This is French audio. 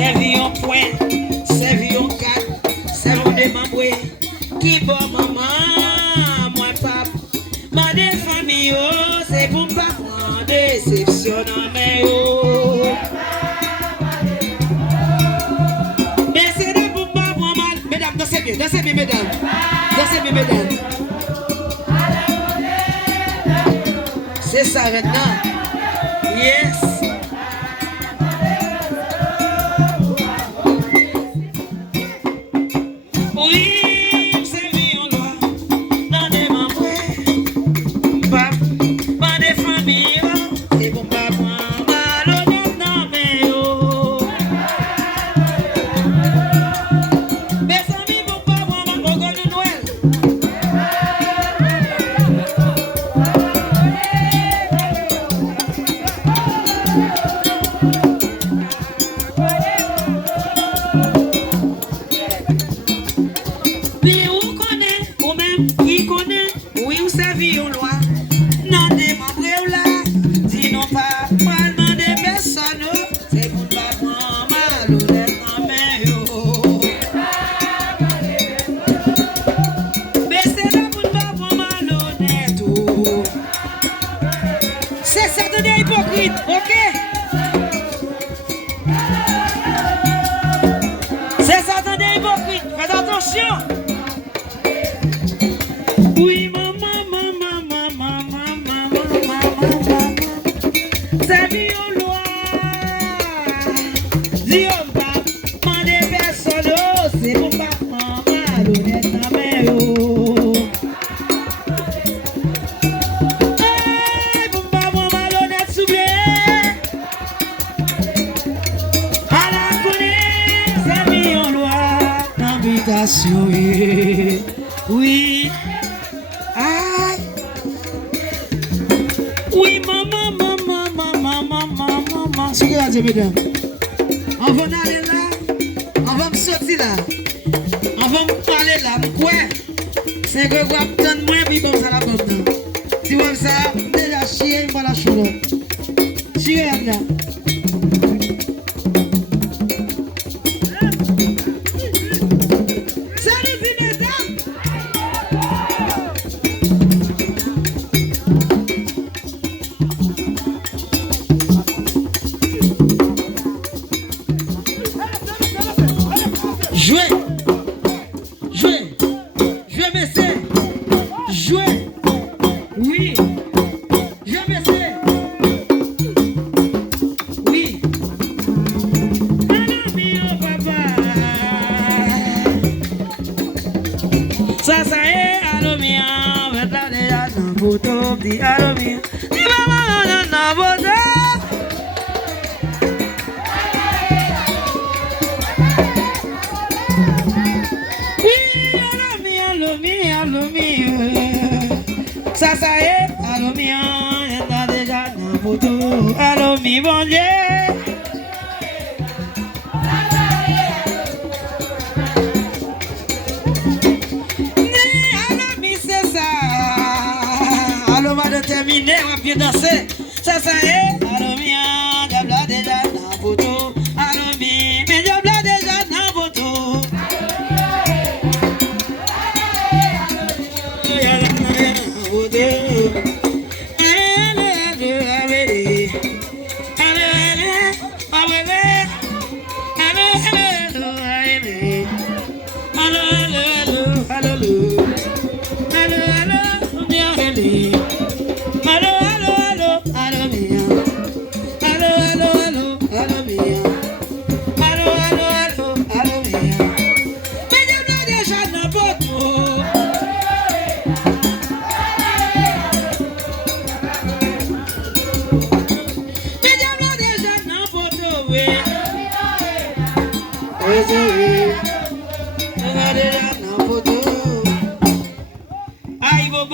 servi en point, servi en quatre, servi en démembré. Qui bon maman, moi papa, ma des familles, c'est pour pas prendre déception dans mes hauts. Et c'est des pour pas prendre mal. Mesdames, dansez bien, mesdames. Dansez bien, mesdames. C'est ça maintenant. Yes. Oui. Ah. Oui, maman. Ce que vous dit, mesdames. On va aller là. On va me sortir là. On va me parler là. Quoi? C'est que vous avez moins puis bon ça la bonne. Si vous avez ça, déjà chier, moi la chou. Chier là. Allô, mi bon Dieu. Allô, mi c'est ça. Allô, va déterminer, on va bien danser. Ça est. Allô, mi, diable déjà dans photo. Allô, mi, diable déjà dans photo. Regardez là.